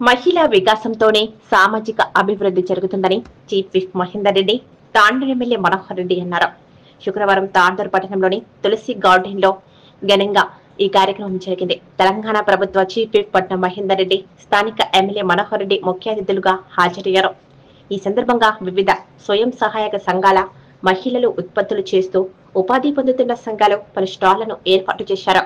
మహిళా వికాసంతోనే సామాజిక అభివృద్ధి జరుగుతుందని chief whip Mahender Reddy Tandur MLA Manohar Reddy అన్నారు. శుక్రవారం తాండూరు పట్టణంలోని తులసి గార్డెన్ లో ఘనంగా ఈ కార్యక్రమం జరిగింది. తెలంగాణ ప్రభుత్వ చీఫ్ విప్ పట్నం మహేందర్ రెడ్డి, స్థానిక ఎమ్మెల్యే మనోహర్ రెడ్డి ముఖ్య అతిథులుగా హాజరయ్యారు. ఈ సందర్భంగా వివిధ స్వయం సహాయక సంఘాల మహిళలు ఉత్పత్తులు చేస్తూ ఉపాధి పొందుతున్న సంఘాలు పలు స్టాళ్లను ఏర్పాటు చేశారు.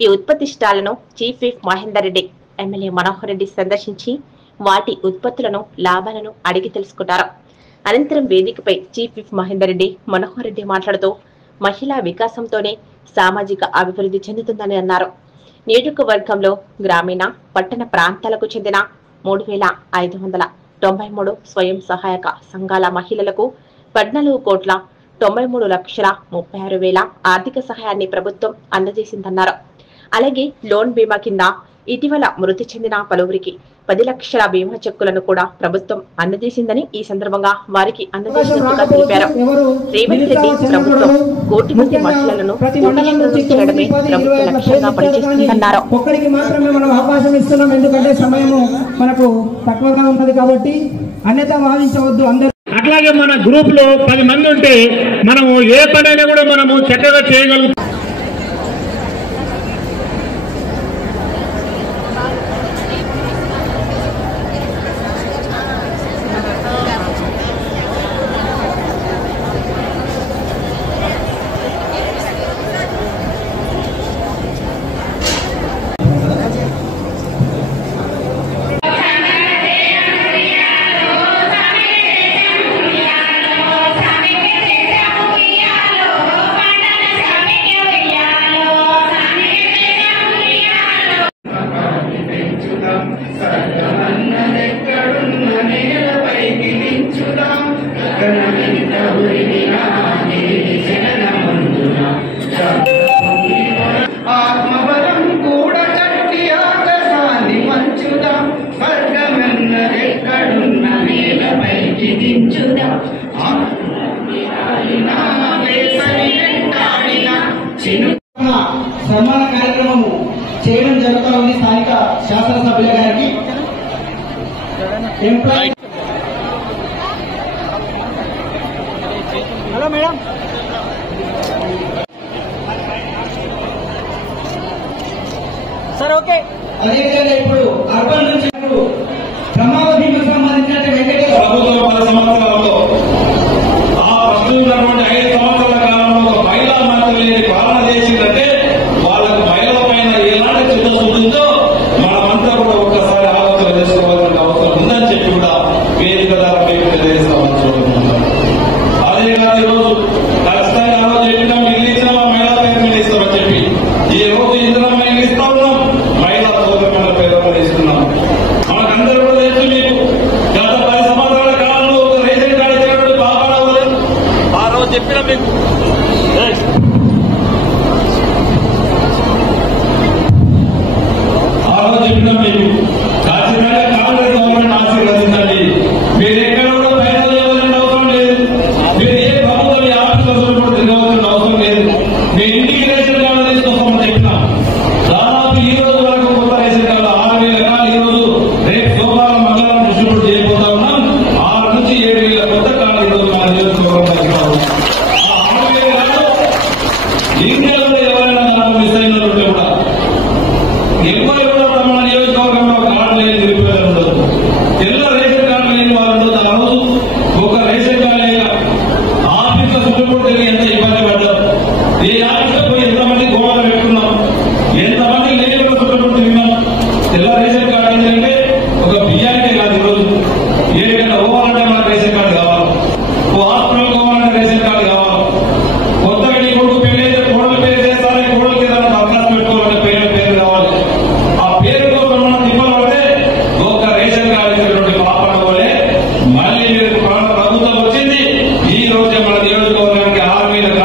ఈ ఉత్పత్తి స్టాళ్లను chief whip Mahender Reddy, MLA Manohar Reddy సందర్శించి వాటి ఉత్పత్తులను, లాభాలను అడిగి తెలుసుకున్నారు. అనంతరం వేదికపై చీఫ్ విప్ మహేందర్ రెడ్డి, మనోహర్ రెడ్డి మాట్లాడుతూ మహిళా వికాసంతోనే సామాజిక అభివృద్ధి చెందుతుందని అన్నారు. నియోజకవర్గంలో గ్రామీణ, పట్టణ ప్రాంతాలకు చెందిన 3,593 స్వయం సహాయక సంఘాల మహిళలకు 14,93,36,000 ఆర్థిక సహాయాన్ని ప్రభుత్వం అందజేసిందన్నారు. అలాగే లోన్ బీమా కింద ఇటీవల మృతి చెందిన పలువురికి 10 లక్షల బీమా చెక్కులను కూడా ప్రభుత్వం అందజేసిందని ఈ సందర్భంగా వారికి అందజేసినట్టుగా తెలిపారు. రేవంత్ రెడ్డి ప్రభుత్వం 1 కోటి మంది మహిళలను కోటీశ్వరులను చేయడమే ప్రభుత్వ లక్ష్యంగా పనిచేస్తుందన్నారు. ఒక్కరికి మాత్రమే మనం అవకాశం ఇస్తున్నాం, ఎందుకంటే సమయము మనకు తక్కువగా ఉన్నది కాబట్టి అన్యతా భావించవద్దు. అందరూ అట్లాగే మన గ్రూప్ లో 10 మంది ఉంటే మనము ఏ పనైనా కూడా మనము చక్కగా చేయగలుగుతాం. ఆత్మబలం కూడా చట్టి ఆకాశాన్ని మంచుదాం, స్వర్గమన్నదెక్కడున్న నేలపైకి దించుదాం. సన్మాన కార్యక్రమం చేయడం జరుగుతూ ఉంది. స్థానిక శాసనసభ్యుల గారికి employee. Hello madam. Sir okay. అదేవిధంగా ఇప్పుడు అర్బన్ నుంచి ప్రమాద బీమాకు సంబంధించిన వెంకటేశ్వర ప్రభుత్వం 10 సంవత్సరాలలో ఆ ప్రస్తుతమైనటువంటి 5 సంవత్సరాల కాలంలో మహిళా మంత్రి లేని పాలన చేసిందంటే వాళ్ళకు మహిళల పైన ఎలాంటి చిత్తశుద్ధి ఉందో మనమంతా కూడా ఒక్కసారి ఆలోచన చేసుకోవాల్సిన అవసరం ఉందని చెప్పి కూడా వేదిక ద్వారా మీకు తెలియజేస్తామని చూస్తున్నాం. అదే కాదు ఈరోజు ఖచ్చితంగా ఆ రోజు చెప్పినాం, ఇల్లు ఇచ్చినామా మహిళా పేరు ఇస్తామని చెప్పి ఈ రోజు ఇందులో ఇల్లు ఇస్తా ఉన్నాం, మహిళా సోదరుల పేరు ఇస్తున్నాం. మనకందరూ కూడా తెలుసు, మీకు గత 10 సంవత్సరాల కాలంలో ఒక రేషన్ కార్డు ఇచ్చినటువంటి బాబారావు ఆ రోజు చెప్పిన మీకు ఖచ్చితంగా కాంగ్రెస్ గవర్నమెంట్ ఆశీర్వదించండి. మీరు ఎక్కడ కూడా బయట ఇవ్వాల్సిన అవసరం లేదు, మీరు ఏ ప్రభుత్వం ఆఫీసులో కూడా తిరగవలసిన అవసరం లేదు. మీ ఇంటికి రేషన్ కార్డు తీసుకొస్తామని చెప్పినాం. దాదాపు ఈ రోజు వరకు కొత్త రేషన్ కార్డు 6,000 ఎకరాలు ఈ రోజు రేపు సోమవారం మంగళవారం డిస్ట్రిబ్యూట్ చేయబోతా ఉన్నాం. 6 నుంచి 7,000 కొత్త కార్డు ఈ రోజు మన నియోజకవర్గంలో ఇస్తాము. ఆ 6,000 కార్డు ఇండియాలో ఎవరైనా మిస్ అయిన కూడా ఎవరు కూడా మన నియోజకవర్గంలో కార్డు లేని నిరుపేదలు ఉండదు. తెల్ల రేషన్ కార్డు లేని వారు ఉండదు. ఆ రోజు ఒక రేషన్ కార్డు లేక ఆఫీసులో సుప్రీంకోర్టు వెళ్ళి ఎంత ఇబ్బంది పడ్డారు. ఏ ఆఫీసులో పోయి ఎంతమంది గోడలు పెట్టుకున్నాం, ఎంతమంది లేని కూడా సుప్రీంకోర్టు తిరిగినాం. తెల్ల రేషన్ కార్డు ఏంటంటే ఒక బియ్యానికే కాదు, ఈరోజు ఏదైనా పోవాలంటే మనకు రేషన్ కార్డు కావాలి, ఓ హాస్పిటల్ పోవాలంటే రేషన్ కార్డు కావాలి. కొత్తగా నీ కొడుకు పెళ్లి అయితే కోడలు పేరు చేస్తారే, కోడలకి ఏదైనా దరఖాస్తు పెట్టుకోవాలంటే పేరు కావాలి. ఆ పేరు కోసం మనం తిప్పలు పడితే ఒక రేషన్ కార్డు ఇచ్చినటువంటి పాపన వల్లే మళ్ళీ మీరు ప్రభుత్వం వచ్చింది. ఈ రోజే మన నియోజకవర్గానికి 6,000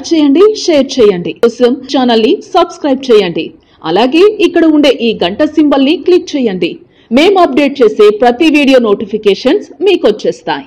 లైక్ చేయండి, షేర్ చేయండి. కోసం ఛానల్ ని సబ్స్క్రైబ్ చేయండి. అలాగే ఇక్కడ ఉండే ఈ గంట సింబల్ ని క్లిక్ చేయండి. మేము అప్డేట్ చేసే ప్రతి వీడియో నోటిఫికేషన్స్ మీకు వచ్చేస్తాయి.